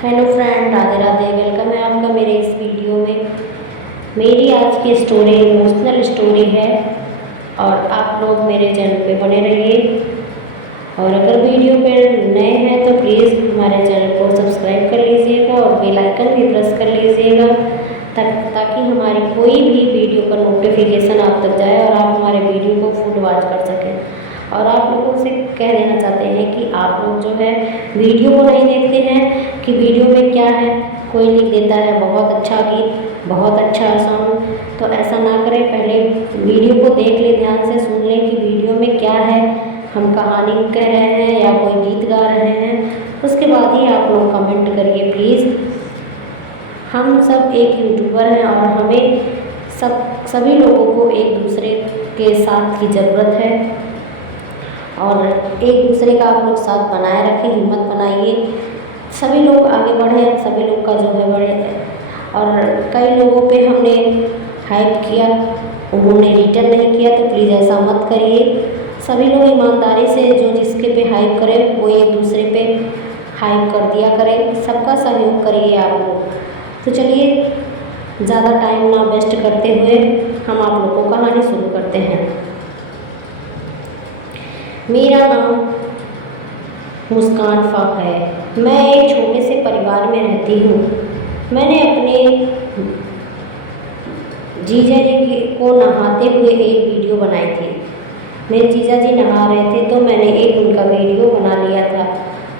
Hello friend, Radhe Radhe. Welcome है आपका मेरे इस वीडियो में। मेरी आज की स्टोरी इमोशनल स्टोरी है और आप लोग मेरे चैनल पे बने रहिए। और अगर वीडियो पे नए हैं तो प्लीज़ हमारे चैनल को सब्सक्राइब कर लीजिएगा और बेल आइकन भी प्रेस कर लीजिएगा ताकि हमारी कोई भी वीडियो का नोटिफिकेशन आप तक जाए और आप हमारे वीडियो को फुल वॉच कर सकें। और आप लोगों से कह देना चाहते हैं कि आप लोग जो है वीडियो को नहीं देखते हैं कि वीडियो में क्या है। कोई लिख देता है बहुत अच्छा गीत, बहुत अच्छा सॉन्ग, तो ऐसा ना करें। पहले वीडियो को देख ले, ध्यान से सुन लें कि वीडियो में क्या है, हम कहानी कह रहे हैं या कोई गीत गा रहे हैं। उसके बाद ही आप लोग कमेंट करिए प्लीज़। हम सब एक यूट्यूबर हैं और हमें सभी लोगों को एक दूसरे के साथ की ज़रूरत है और एक दूसरे का आप लोग साथ बनाए रखें, हिम्मत बनाइए। सभी लोग आगे बढ़ें, सभी लोग का जो है बढ़े। और कई लोगों पे हमने हाइप किया, उन्होंने रिटर्न नहीं किया, तो प्लीज़ ऐसा मत करिए। सभी लोग ईमानदारी से जो जिसके पे हाइप करें वो एक दूसरे पे हाइप कर दिया करें, सबका सहयोग करिए आप लोग। तो चलिए ज़्यादा टाइम ना वेस्ट करते हुए हम आप लोग को कहानी शुरू करते हैं। मेरा नाम मुस्कान फ़ाक है। मैं एक छोटे से परिवार में रहती हूँ। मैंने अपने जीजा जी को नहाते हुए एक वीडियो बनाई थी। मेरे जीजा जी नहा रहे थे तो मैंने एक उनका वीडियो बना लिया था।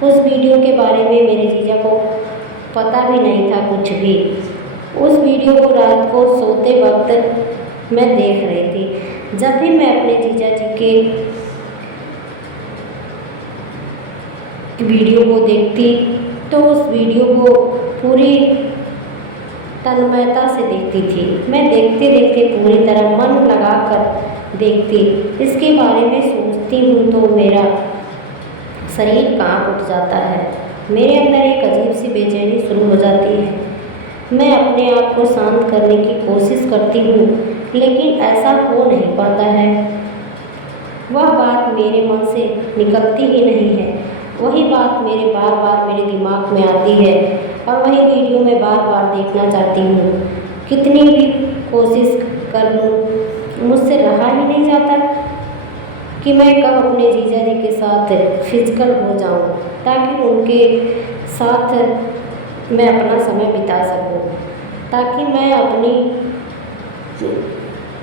उस वीडियो के बारे में मेरे जीजा को पता भी नहीं था कुछ भी। उस वीडियो को रात को सोते वक्त मैं देख रही थी। जब भी मैं अपने जीजा जी के वीडियो को देखती तो उस वीडियो को पूरी तन्मयता से देखती थी। मैं देखते देखते पूरी तरह मन लगाकर देखती, इसके बारे में सोचती हूँ तो मेरा शरीर कांप उठ जाता है। मेरे अंदर एक अजीब सी बेचैनी शुरू हो जाती है। मैं अपने आप को शांत करने की कोशिश करती हूँ लेकिन ऐसा हो नहीं पाता है। वह बात मेरे मन से निकलती ही नहीं है। वही बात बार बार मेरे दिमाग में आती है और वही वीडियो मैं बार बार देखना चाहती हूँ। कितनी भी कोशिश कर लूँ मुझसे रहा ही नहीं जाता कि मैं कब अपने जीजा जी के साथ फिजिकल हो जाऊँ ताकि उनके साथ मैं अपना समय बिता सकूँ, ताकि मैं अपनी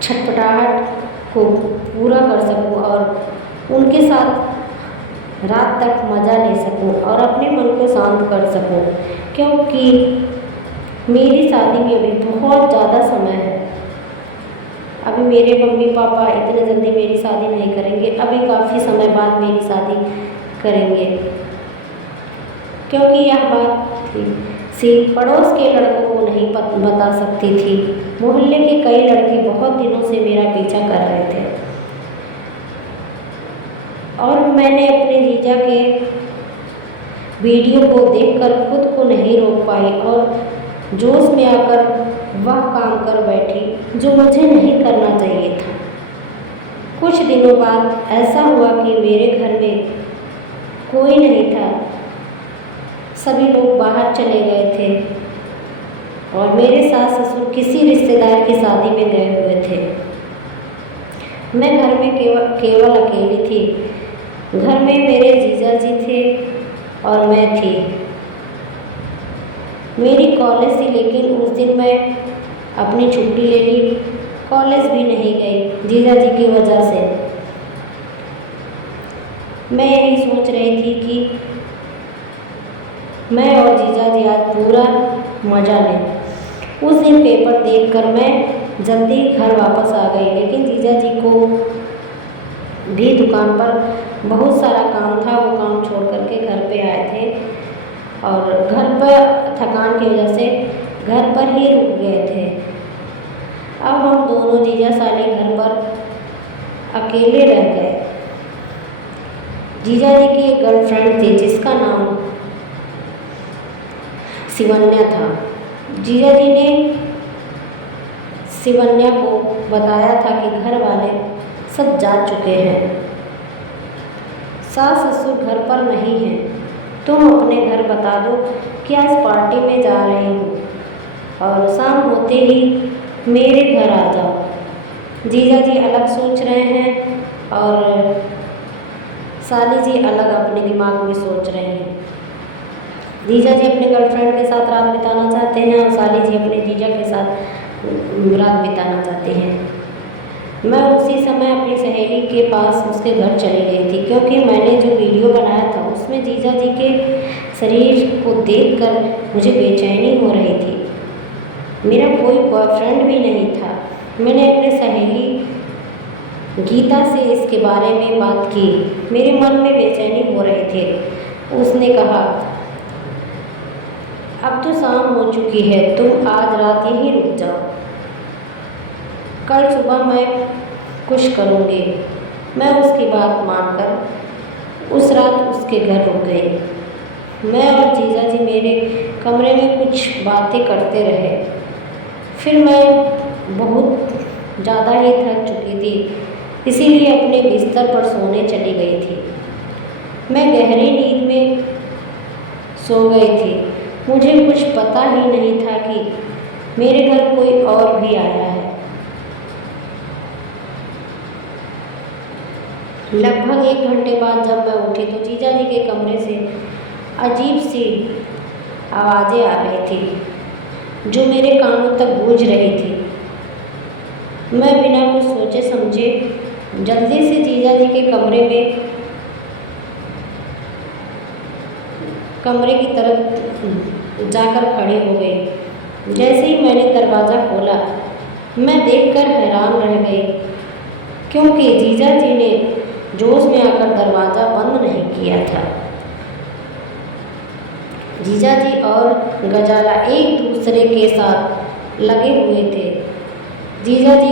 छटपटाहट को पूरा कर सकूँ और उनके साथ रात तक मज़ा ले सकूँ और अपने मन को शांत कर सकूँ। क्योंकि मेरी शादी में अभी बहुत ज़्यादा समय है। अभी मेरे मम्मी पापा इतने जल्दी मेरी शादी नहीं करेंगे, अभी काफ़ी समय बाद मेरी शादी करेंगे। क्योंकि यह बात सिर्फ पड़ोस के लड़कों को नहीं बता सकती थी। मोहल्ले के कई लड़के बहुत दिनों से मेरा पीछा कर रहे थे और मैंने अपने जीजा के वीडियो को देखकर खुद को नहीं रोक पाई और जोश में आकर वह काम कर बैठी जो मुझे नहीं करना चाहिए था। कुछ दिनों बाद ऐसा हुआ कि मेरे घर में कोई नहीं था, सभी लोग बाहर चले गए थे और मेरे सास ससुर किसी रिश्तेदार की शादी में गए हुए थे। मैं घर में केवल अकेली थी। घर में मेरे जीजा जी थे और मैं थी। मेरी कॉलेज थी लेकिन उस दिन मैं अपनी छुट्टी ले ली, कॉलेज भी नहीं गई जीजा जी की वजह से। मैं यही सोच रही थी कि मैं और जीजा जी आज पूरा मज़ा लें। उस दिन पेपर देखकर मैं जल्दी घर वापस आ गई, लेकिन जीजा जी को भी दुकान पर बहुत सारा काम था। वो काम छोड़ करके घर पे आए थे और घर पर थकान की वजह से घर पर ही रुक गए थे। अब हम दोनों जीजा साले घर पर अकेले रह गए। जीजा जी की एक गर्लफ्रेंड थी जिसका नाम शिवन्या था। जीजा जी ने शिवन्या को बताया था कि घर वाले सब जा चुके हैं, सास ससुर घर पर नहीं हैं तुम अपने घर बता दो कि आज पार्टी में जा रही हूँ और शाम होते ही मेरे घर आ जाओ। जीजा जी अलग सोच रहे हैं और साली जी अलग अपने दिमाग में सोच रहे हैं। जीजा जी अपने गर्लफ्रेंड के साथ रात बिताना चाहते हैं और साली जी अपने जीजा के साथ रात बिताना चाहते हैं। मैं उसी समय अपनी सहेली के पास उसके घर चली गई थी, क्योंकि मैंने जो वीडियो बनाया था उसमें जीजा जी के शरीर को देखकर मुझे बेचैनी हो रही थी। मेरा कोई बॉयफ्रेंड भी नहीं था। मैंने अपने सहेली गीता से इसके बारे में बात की। मेरे मन में बेचैनी हो रही थी। उसने कहा, अब तो शाम हो चुकी है, तुम आज रात यहीं रुक जाओ, कल सुबह मैं कुछ करूँगी। मैं उसकी बात मानकर उस रात उसके घर रुक गई। मैं और जीजा जी मेरे कमरे में कुछ बातें करते रहे। फिर मैं बहुत ज़्यादा ही थक चुकी थी, इसीलिए अपने बिस्तर पर सोने चली गई थी। मैं गहरी नींद में सो गई थी। मुझे कुछ पता ही नहीं था कि मेरे घर कोई और भी आया है। लगभग 1 घंटे बाद जब मैं उठी तो जीजा जी के कमरे से अजीब सी आवाज़ें आ रही थी जो मेरे कानों तक गूंज रही थी। मैं बिना कुछ सोचे समझे जल्दी से जीजा जी के कमरे की तरफ जाकर खड़ी हो गई। जैसे ही मैंने दरवाज़ा खोला, मैं देखकर हैरान रह गई, क्योंकि जीजा जी ने जोश में आकर दरवाज़ा बंद नहीं किया था। जीजा जी और गजाला एक दूसरे के साथ लगे हुए थे। जीजा जी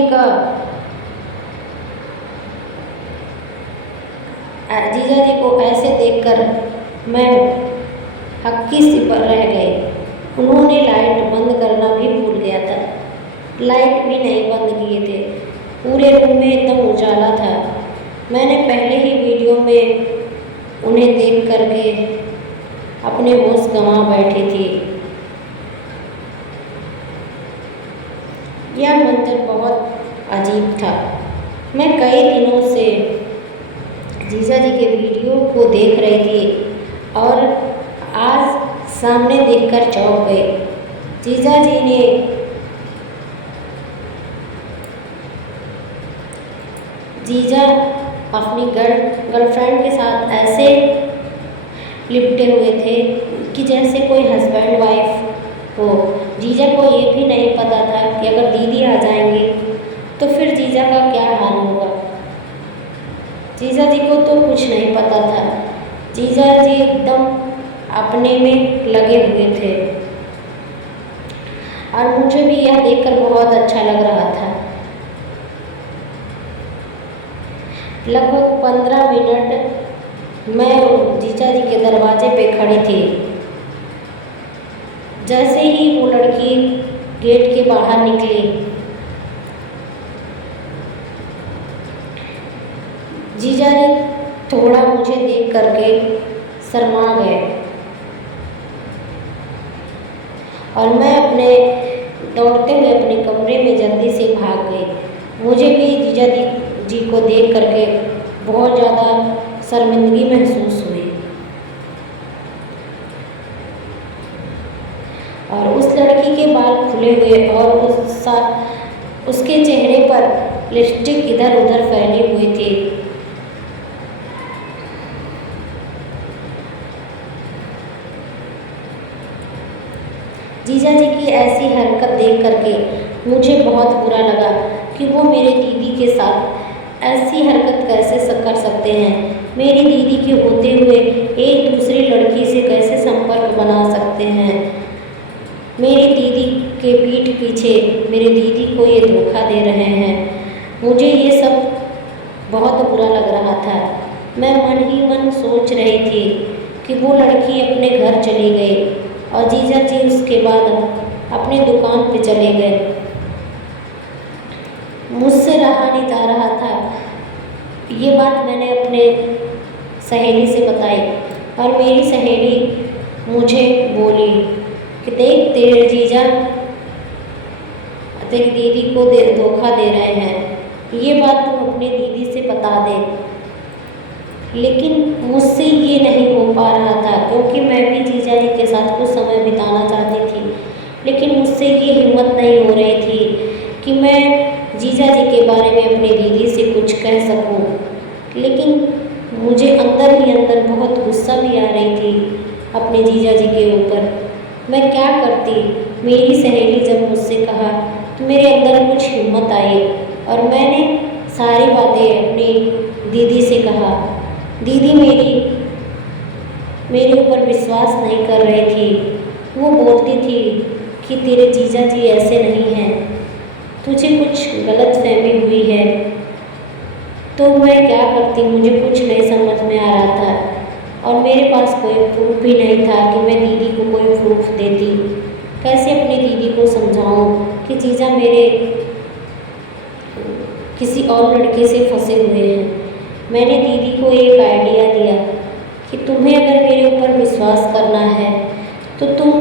को ऐसे देखकर मैं हक्की सी पर रह गई। उन्होंने लाइट बंद करना भी भूल गया था। लाइट भी नहीं बंद किए थे। पूरे रूम में एकदम उजाला था। मैंने पहले ही वीडियो में उन्हें देख करके अपने होश गंवा बैठी थी। यह मंजर बहुत अजीब था। मैं कई दिनों से जीजा जी के वीडियो को देख रही थी और आज सामने देखकर चौंक गई। जीजा जी ने अपनी गर्लफ्रेंड के साथ ऐसे लिपटे हुए थे कि जैसे कोई हस्बैंड वाइफ हो। जीजा को ये भी नहीं पता था कि अगर दीदी आ जाएंगी तो फिर जीजा का क्या हाल होगा। जीजा जी को तो कुछ नहीं पता था। जीजा जी एकदम अपने में लगे हुए थे और मुझे भी यह देखकर बहुत अच्छा लग रहा था। लगभग 15 मिनट मैं जीजा जी के दरवाजे पे खड़ी थी। जैसे ही वो लड़की गेट के बाहर निकली, जीजा जी थोड़ा मुझे देख करके शर्मा गए और मैं दौड़ते हुए अपने कमरे में जल्दी से भाग गई। मुझे भी जीजा जी को देख करके बहुत ज़्यादा शर्मिंदगी महसूस हुई और उस लड़की के बाल खुले हुए और उसके चेहरे पर लिपस्टिक इधर उधर फैली हुई थी। जीजा जी की ऐसी हरकत देख करके मुझे बहुत बुरा लगा कि वो मेरे दीदी के साथ ऐसी हरकत कैसे कर सकते हैं। मेरी दीदी के होते हुए एक दूसरी लड़की से कैसे संपर्क बना सकते हैं। मेरी दीदी के पीठ पीछे मेरे दीदी को ये धोखा दे रहे हैं। मुझे ये सब बहुत बुरा लग रहा था। मैं मन ही मन सोच रही थी कि वो लड़की अपने घर चली गई और जीजा जी उसके बाद अपनी दुकान पे चले गए। मुझसे रहा नहीं जा रहा था। ये बात मैंने अपने सहेली से बताई और मेरी सहेली मुझे बोली कि देख तेरे जीजा तेरी दीदी को धोखा दे रहे हैं, ये बात तुम अपनी दीदी से बता दे। लेकिन मुझसे ये नहीं हो पा रहा था क्योंकि मैं भी जीजा जी के साथ कुछ समय बिताना चाहती थी, लेकिन मुझसे ये हिम्मत नहीं हो रही थी कि मैं जीजा जी के बारे में अपनी दीदी से कुछ कह सकूं। लेकिन मुझे अंदर ही अंदर बहुत गुस्सा भी आ रही थी अपने जीजा जी के ऊपर। मैं क्या करती? मेरी सहेली जब मुझसे कहा तो मेरे अंदर कुछ हिम्मत आई और मैंने सारी बातें अपनी दीदी से कहा। दीदी मेरे ऊपर विश्वास नहीं कर रही थी। वो बोलती थी कि तेरे जीजा जी ऐसे नहीं हैं, तुझे कुछ गलतफहमी हुई है। तो मैं क्या करती? मुझे कुछ नहीं समझ में आ रहा था और मेरे पास कोई प्रूफ भी नहीं था कि मैं दीदी को कोई प्रूफ देती। कैसे अपनी दीदी को समझाऊं कि जीजा मेरे किसी और लड़के से फंसे हुए हैं। मैंने दीदी को एक आइडिया दिया कि तुम्हें अगर मेरे ऊपर विश्वास करना है तो तुम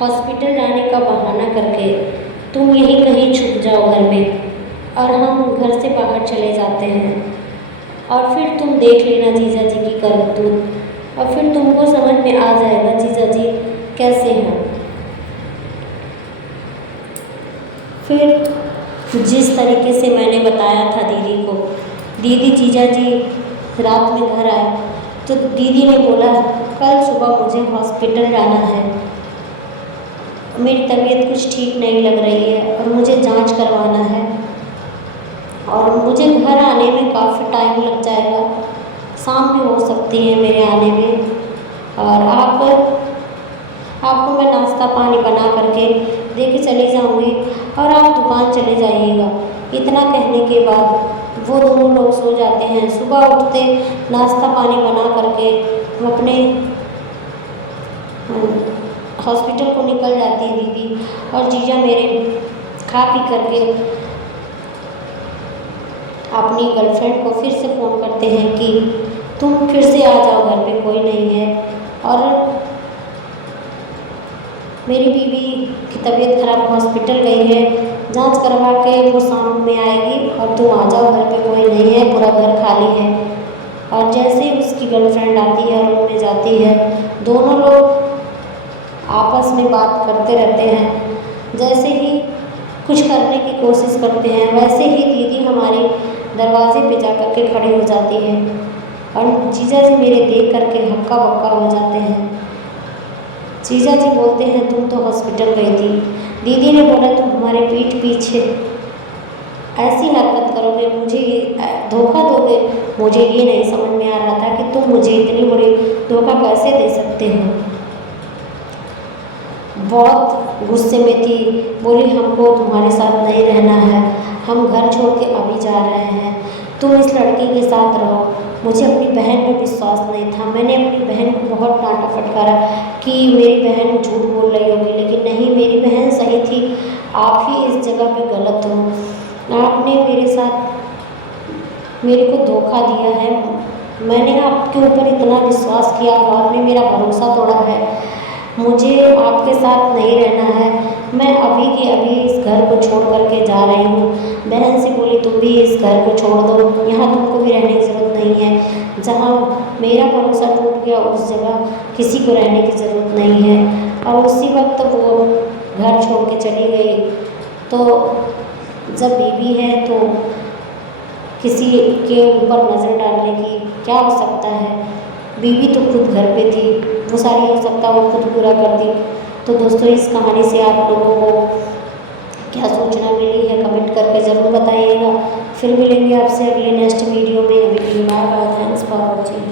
हॉस्पिटल जाने का बहाना करके तुम यहीं कहीं छुप जाओ घर में और हम घर से बाहर चले जाते हैं और फिर तुम देख लेना जीजा जी की करतूत और फिर तुमको समझ में आ जाएगा जीजा जी कैसे हैं। फिर जिस तरीके से मैंने बताया था दीदी को, दीदी जीजा जी रात में घर आए तो दीदी ने बोला कल सुबह मुझे हॉस्पिटल जाना है, मेरी तबीयत कुछ ठीक नहीं लग रही है और मुझे जांच करवाना है और मुझे घर आने में काफ़ी टाइम लग जाएगा, शाम भी हो सकती है मेरे आने में। और आपको मैं नाश्ता पानी बना करके दे के चली जाऊँगी और आप दुकान चले जाइएगा। इतना कहने के बाद वो दोनों लोग सो जाते हैं। सुबह उठते नाश्ता पानी बना करके हम अपने हॉस्पिटल को निकल जाती है दीदी और जीजा मेरे खा पी करके अपनी गर्लफ्रेंड को फिर से फ़ोन करते हैं कि तुम फिर से आ जाओ, घर पे कोई नहीं है और मेरी बीवी की तबीयत खराब हॉस्पिटल गई है, जांच करवा के वो शाम में आएगी और तुम आ जाओ, घर पे कोई नहीं है, पूरा घर खाली है। और जैसे ही उसकी गर्लफ्रेंड आती है रूम में जाती है, दोनों लोग आपस में बात करते रहते हैं। जैसे ही कुछ करने की कोशिश करते हैं वैसे ही दीदी हमारे दरवाजे पे जा कर के खड़ी हो जाती है और जीजा जी मेरे देख करके हक्का बक्का हो जाते हैं। जीजा जी बोलते हैं तुम तो हॉस्पिटल गई थी। दीदी ने बोला तुम हमारे पीठ पीछे ऐसी हरकत करोगे, मुझे ये धोखा दोगे। मुझे ये नहीं समझ में आ रहा था कि तुम मुझे इतनी बड़ी धोखा कैसे दे सकते हो। बहुत गुस्से में थी, बोली हमको तुम्हारे साथ नहीं रहना है, हम घर छोड़ के अभी जा रहे हैं, तुम इस लड़की के साथ रहो। मुझे अपनी बहन पर विश्वास नहीं था। मैंने अपनी बहन को बहुत डांटा फटकारा कि मेरी बहन झूठ बोल रही होगी, लेकिन नहीं, मेरी बहन सही थी, आप ही इस जगह पे गलत हो। आपने मेरे साथ मेरे को धोखा दिया है। मैंने आपके ऊपर इतना विश्वास किया और आपने मेरा भरोसा तोड़ा है। मुझे आपके साथ नहीं रहना है। मैं अभी के अभी इस घर को छोड़ करके जा रही हूँ। बहन से बोली तुम भी इस घर को छोड़ दो, यहाँ तुमको भी रहने की ज़रूरत नहीं है। जहाँ मेरा भरोसा टूट गया उस जगह किसी को रहने की ज़रूरत नहीं है। और उसी वक्त वो घर छोड़ के चली गई। तो जब बीवी है तो किसी के ऊपर नज़र डालने की क्या हो सकता है। बीवी तो खुद घर पे थी, वो सारी हो सकता वो खुद पूरा कर दी। तो दोस्तों इस कहानी से आप लोगों को क्या सूचना मिली है कमेंट करके ज़रूर बताइएगा। फिर मिलेंगे आपसे अगले नेक्स्ट वीडियो में। अभी के लिए bye bye, thanks for watching.